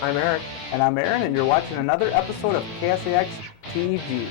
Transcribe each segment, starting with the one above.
I'm Eric. And I'm Aaron, and you're watching another episode of KSAX TG.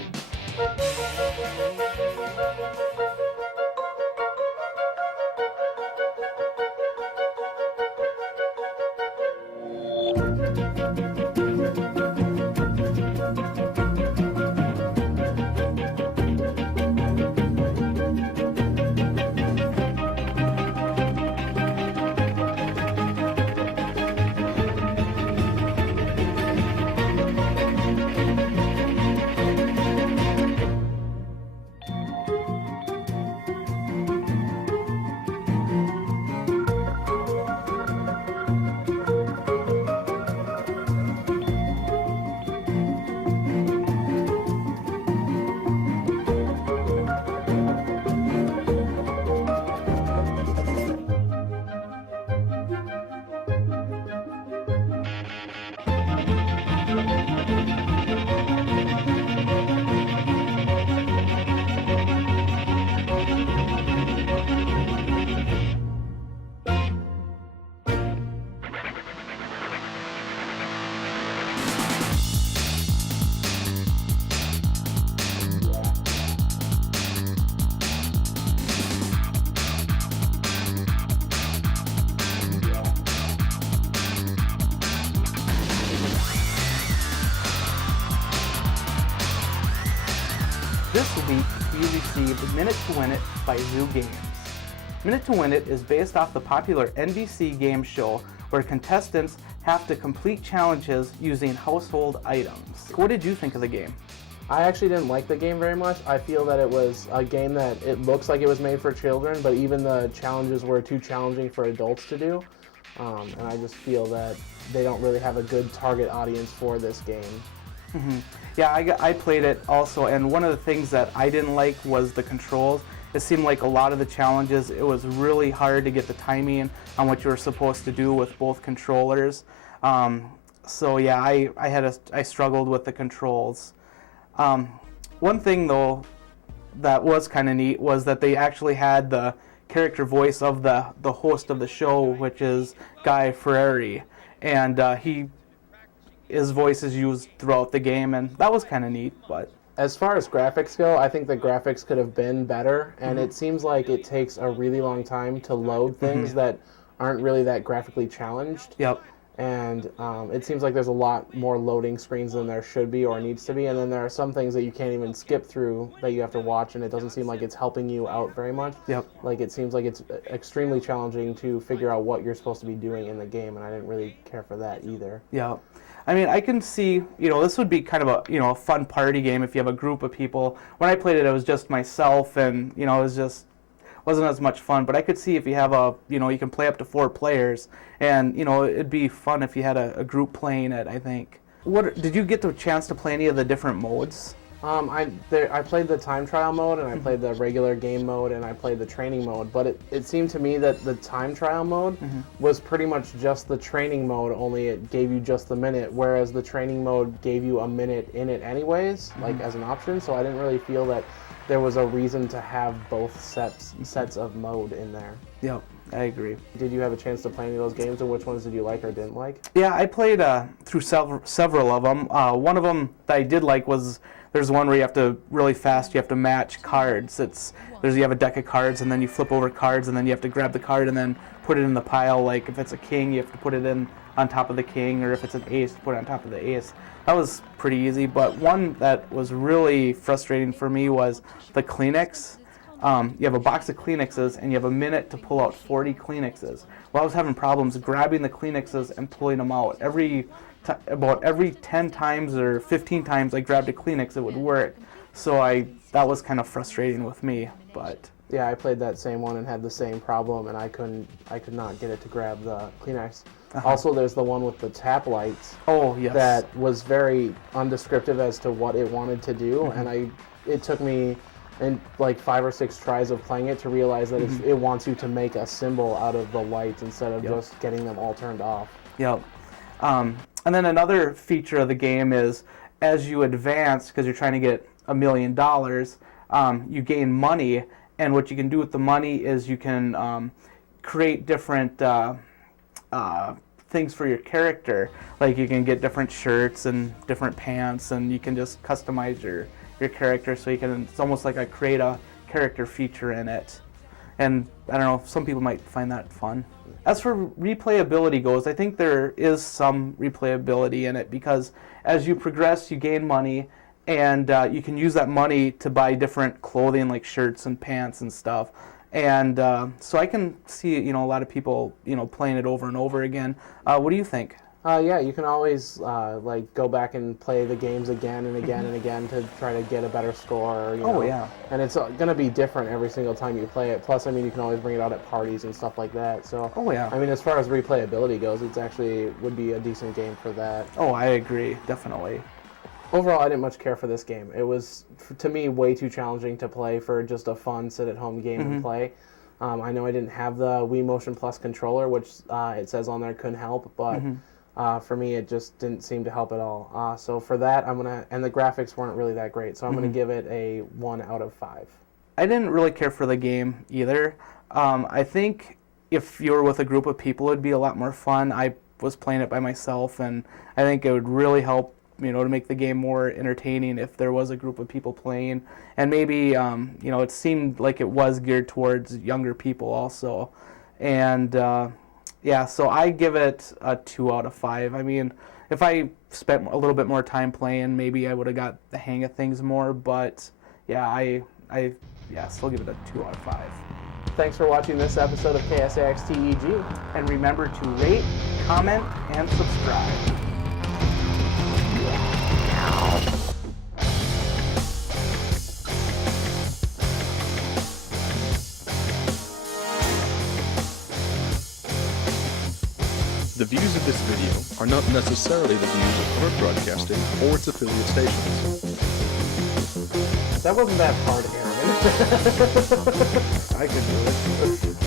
This week, you received Minute to Win It by Zoo Games. Minute to Win It is based off the popular NBC game show where contestants have to complete challenges using household items. What did you think of the game? I actually didn't like the game very much. I feel that it was a game that it looks like it was made for children, but even the challenges were too challenging for adults to do. And I just feel that they don't really have a good target audience for this game. Mm-hmm. Yeah, I played it also, and one of the things that I didn't like was the controls. It seemed like a lot of the challenges, it was really hard to get the timing on what you were supposed to do with both controllers. So yeah, I struggled with the controls. One thing though that was kind of neat was that they actually had the character voice of the host of the show, which is Guy Fieri, and his voice is used throughout the game, and that was kind of neat. But as far as graphics go, I think the graphics could have been better, and it seems like it takes a really long time to load things that aren't really that graphically challenged. Yep. And it seems like there's a lot more loading screens than there should be or needs to be, and then there are some things that you can't even skip through that you have to watch, and it doesn't seem like it's helping you out very much. Yep. Like, it seems like it's extremely challenging to figure out what you're supposed to be doing in the game, and I didn't really care for that either. Yeah. I mean, I can see, this would be kind of a fun party game if you have a group of people. When I played it was just myself, and, it wasn't as much fun, but I could see if you have you can play up to 4 players, and, it'd be fun if you had a group playing it, I think. Did you get the chance to play any of the different modes? I played the time trial mode, and I played the regular game mode, and I played the training mode, but it seemed to me that the time trial mode was pretty much just the training mode, only it gave you just the minute, whereas the training mode gave you a minute in it anyways, like as an option, so I didn't really feel that there was a reason to have both sets of mode in there. Yep, I agree. Did you have a chance to play any of those games, and which ones did you like or didn't like? Yeah, I played through several of them. One of them that I did like was, there's one where you have to, really fast, you have to match cards. You have a deck of cards, and then you flip over cards, and then you have to grab the card and then put it in the pile. Like if it's a king, you have to put it in on top of the king, or if it's an ace, put it on top of the ace. That was pretty easy, but one that was really frustrating for me was the Kleenex. You have a box of Kleenexes, and you have a minute to pull out 40 Kleenexes. Well, I was having problems grabbing the Kleenexes and pulling them out. About every 10 times or 15 times I grabbed a Kleenex, it would work. So that was kind of frustrating with me, but... Yeah, I played that same one and had the same problem, and I could not get it to grab the Kleenex. Also, there's the one with the tap lights. Oh, yes. That was very undescriptive as to what it wanted to do, and it took me like 5 or 6 tries of playing it to realize that it wants you to make a symbol out of the lights instead of just getting them all turned off. Yep. And then another feature of the game is, as you advance, because you're trying to get $1 million, you gain money, and what you can do with the money is you can create different things for your character. Like you can get different shirts and different pants, and you can just customize your character, so you can, it's almost like create a character feature in it. And I don't know, some people might find that fun. As for replayability goes, I think there is some replayability in it, because as you progress, you gain money, and you can use that money to buy different clothing like shirts and pants and stuff. And so I can see, a lot of people, playing it over and over again. What do you think? Yeah, you can always like go back and play the games again and again and again to try to get a better score. Yeah. And it's going to be different every single time you play it. Plus, I mean, you can always bring it out at parties and stuff like that. So, yeah. I mean, as far as replayability goes, it's actually would be a decent game for that. Oh, I agree, definitely. Overall, I didn't much care for this game. It was, to me, way too challenging to play for just a fun sit-at-home game and play. I know I didn't have the Wii Motion Plus controller, which it says on there couldn't help, but for me, it just didn't seem to help at all. So for that, and the graphics weren't really that great, so I'm going to give it a 1 out of 5. I didn't really care for the game either. I think if you were with a group of people, it'd be a lot more fun. I was playing it by myself, and I think it would really help, to make the game more entertaining if there was a group of people playing. And maybe, it seemed like it was geared towards younger people also. And, yeah, so I give it a 2 out of 5. I mean, if I spent a little bit more time playing, maybe I would have got the hang of things more. But, yeah, I still give it a 2 out of 5. Thanks for watching this episode of KSAX TEG. And remember to rate, comment, and subscribe. The views of this video are not necessarily the views of Current Broadcasting or its affiliate stations. That wasn't that hard, Aaron. I could do it.